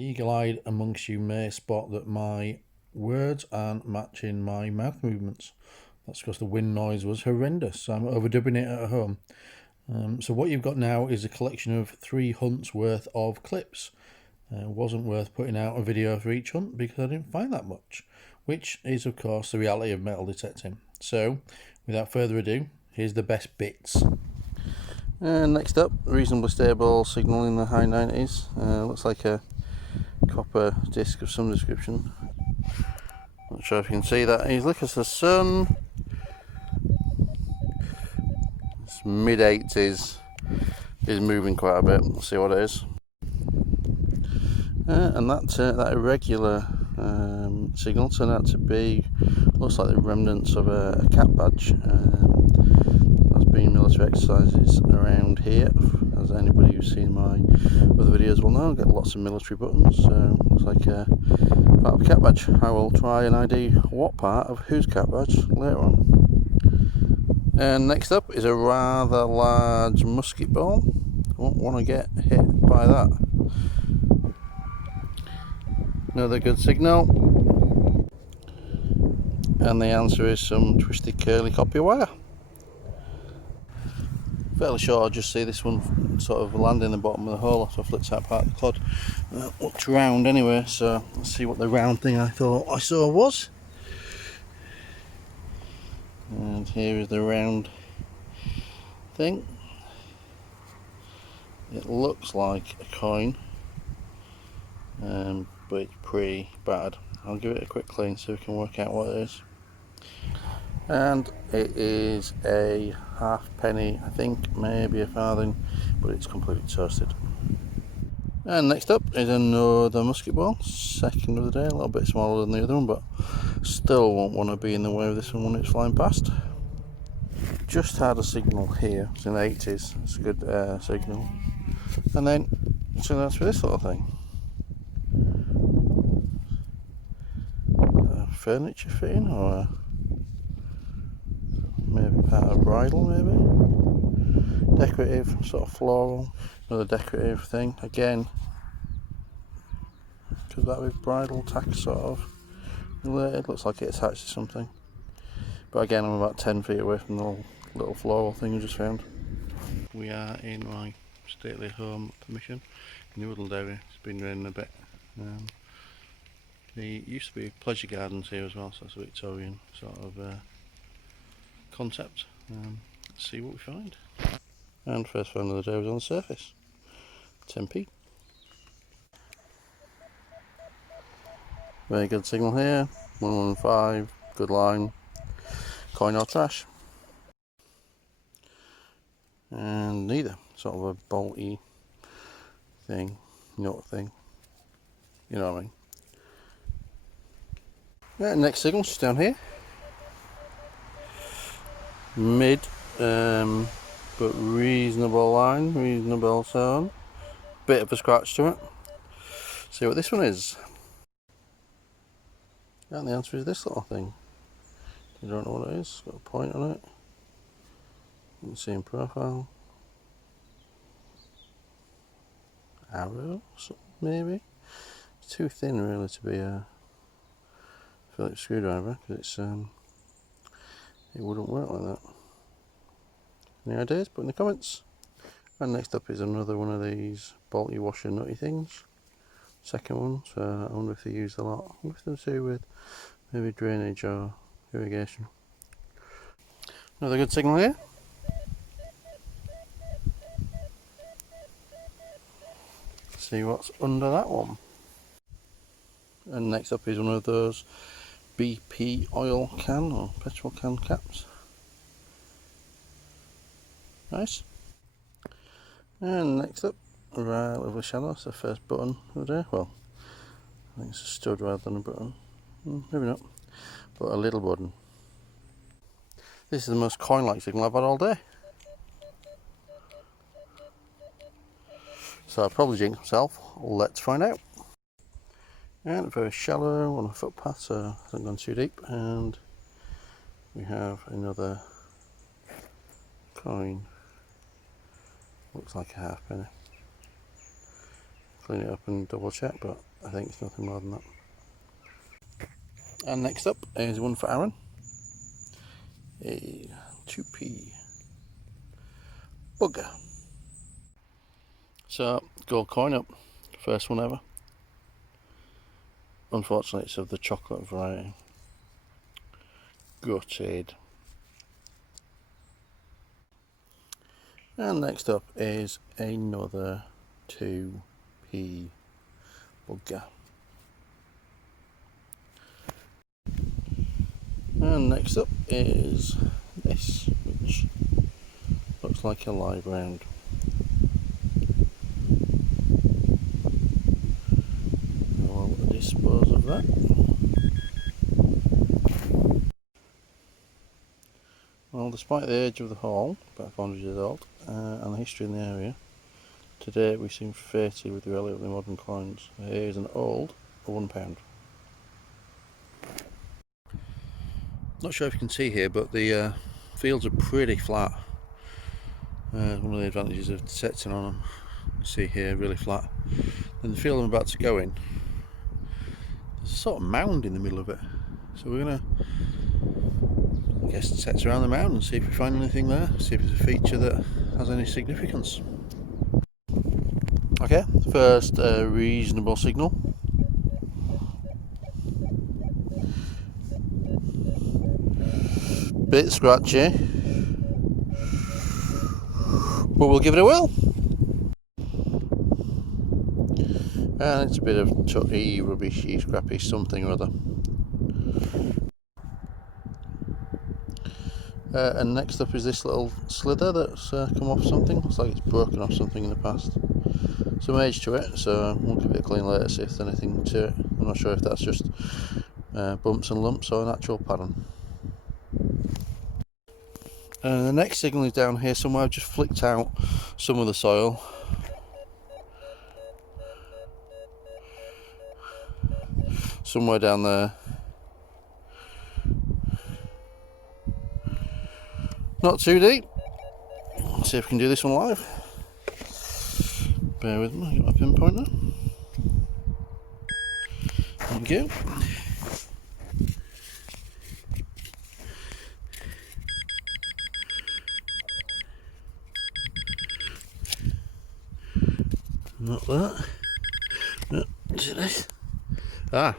eagle-eyed amongst you may spot that my words aren't matching my mouth movements. That's because the wind noise was horrendous. I'm overdubbing it at home. So what you've got now is a collection of 3 hunts worth of clips. Wasn't worth putting out a video for each hunt because I didn't find that much, which is of course the reality of metal detecting. So without further ado, here's the best bits. And next up, reasonably stable signal in the high 90s. Looks like a copper disc of some description. Not sure if you can see that easily because the sun. It's mid 80s, is moving quite a bit. Let's see what it is. And that irregular signal turned out to be, looks like the remnants of a cat badge. There's been military exercises around here, as anybody who's seen my other videos will know. I get lots of military buttons, so looks like a part of a cat badge. I will try and ID what part of whose cat badge later on. And next up is a rather large musket ball. I won't want to get hit by that. Another good signal, and the answer is some twisted curly copper wire. Fairly sure I'll just see this one sort of land in the bottom of the hole after I flipped out part of the clod. Looked round anyway, so let's see what the round thing I thought I saw was. And here is the round thing. It looks like a coin, but it's pretty bad. I'll give it a quick clean so we can work out what it is. And it is a halfpenny, I think, maybe a farthing, but it's completely toasted. And next up is another musket ball, second of the day, a little bit smaller than the other one, but still won't want to be in the way of this one when it's flying past. Just had a signal here, it's in the 80s, it's a good signal. And then, so that's for this little thing. Furniture fitting, or maybe part of bridle, maybe decorative, sort of floral. Another decorative thing again, could that be bridle tack sort of related? Looks like it attached to something, but again I'm about 10 feet away from the little floral thing I just found. We are in my stately home permission in the woodland area. It's been raining a bit. There used to be pleasure gardens here as well, so it's a Victorian sort of concept. Let's see what we find. And first find of the day was on the surface. 10p. Very good signal here. 115, good line. Coin or trash. And neither. Sort of a bolty thing, nut thing. You know what I mean. Yeah, next signal's just down here. Mid, but reasonable line, reasonable tone. Bit of a scratch to it. See what this one is. And the answer is this little thing. You don't know what it is, it's got a point on it. You can see in profile. Arrow, maybe. It's too thin really to be a Phillips screwdriver, because it's it wouldn't work like that. Any ideas? Put in the comments. And next up is another one of these bolty washer nutty things. Second one, so I wonder if they use a lot. I wonder if they're to do with maybe drainage or irrigation. Another good signal here. See what's under that one. And next up is one of those BP oil can or petrol can caps. Nice. And next up, right, lovely shallow, it's the first button of the day. Well, I think it's a stud rather than a button. Maybe not, but a little button. This is the most coin-like signal I've had all day. So I'll probably jinx myself. Let's find out. And very shallow on a footpath, so I haven't gone too deep. And we have another coin. Looks like a halfpenny. clean it up and double check, but I think it's nothing more than that. And next up is one for Aaron, a 2p bugger. So, gold coin up, first one ever. Unfortunately it's of the chocolate variety. Gutted. And next up is another 2p bugger. And next up is this, which looks like a live round. I'll dispose of that. Well, despite the age of the hall, about 400 years old, and the history in the area, today we seem fated with relatively modern coins. Here is an old £1. Not sure if you can see here, but the fields are pretty flat. One of the advantages of detecting on them, you see here, really flat. And the field I'm about to go in, there's a sort of mound in the middle of it. So we're going to, I guess, detect around the mound and see if we find anything there, see if it's a feature that has any significance. Okay, first reasonable signal. Bit scratchy, but we'll give it a whirl. And it's a bit of tutty, rubbishy, scrappy something or other. And next up is this little slither that's come off something. Looks like it's broken off something in the past. Some age to it, so we'll give it a clean later, see if there's anything to it. I'm not sure if that's just bumps and lumps or an actual pattern. The next signal is down here somewhere. I've just flicked out some of the soil. Somewhere down there. Not too deep. Let's see if we can do this one live. Bear with me, I've got my pinpointer. Thank you. Not that. No, is it this? Ah,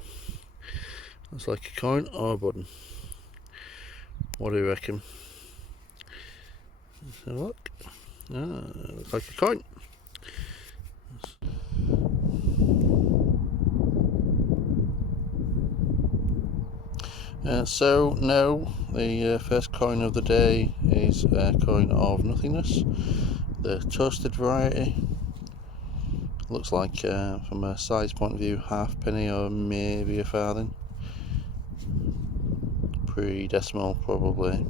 that's like a coin or a button. What do you reckon? Let's have a look. Ah, looks like a coin. So no, the first coin of the day is a coin of nothingness, the toasted variety. Looks like, from a size point of view, halfpenny or maybe a farthing. Pre-decimal probably,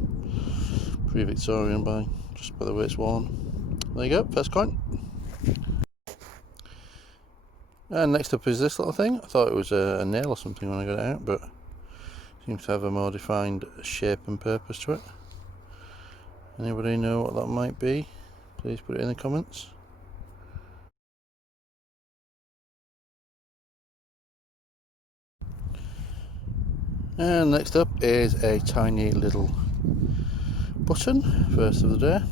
pre-Victorian just by the way it's worn. There you go, first coin. And next up is this little thing. I thought it was a nail or something when I got it out, but seems to have a more defined shape and purpose to it. Anybody know what that might be? Please put it in the comments. And next up is a tiny little button, first of the day.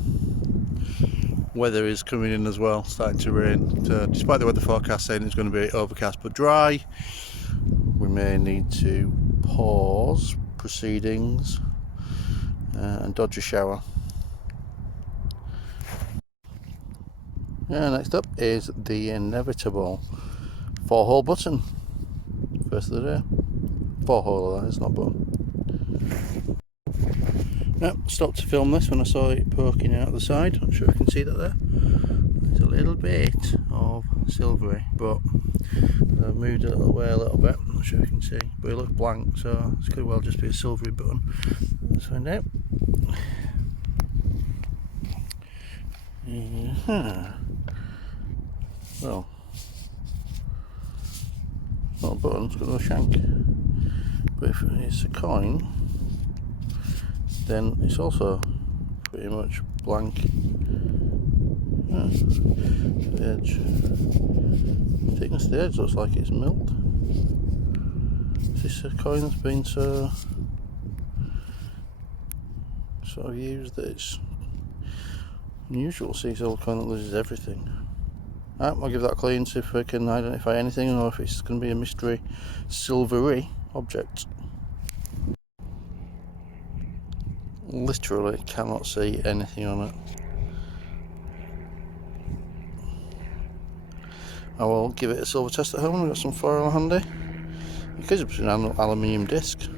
Weather is coming in as well, starting to rain. So despite the weather forecast saying it's going to be overcast but dry, we may need to pause proceedings and dodge a shower. And next up is the inevitable 4-hole button, first of the day. 4-hole, that is, not button. Yep, stopped to film this when I saw it poking out the side. Not sure if you can see that there. There's a little bit of silvery, but I've moved it away a little bit. Not sure if you can see, but it looks blank, so this could well just be a silvery button. Let's find out. Well, it's not a button, it's got a shank. But if it's a coin, then it's also pretty much blank. the edge. The thickness of the edge looks like it's milled. Is this a coin that's been so sort of used that it's unusual to see silver coin that loses everything? Right, I'll give that a clean, see if I can identify anything or if it's going to be a mystery silvery object. Literally cannot see anything on it. I will give it a silver test at home. We've got some foil handy. Because it's an aluminium disc,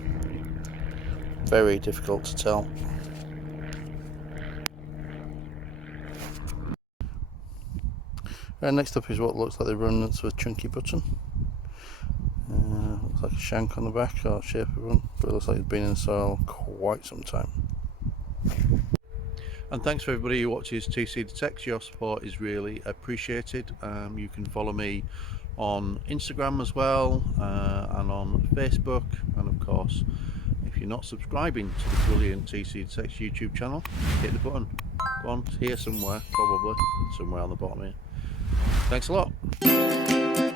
very difficult to tell. Right, next up is what looks like the remnants of a chunky button. Looks like a shank on the back or shape of one, but it looks like it's been in the soil quite some time. And thanks for everybody who watches tcDetects. Your support is really appreciated. You can follow me on Instagram as well, and on Facebook, and of course, if you're not subscribing to the brilliant tcDetects YouTube channel, hit the button. Go on, it's here somewhere, probably somewhere on the bottom here. Thanks a lot.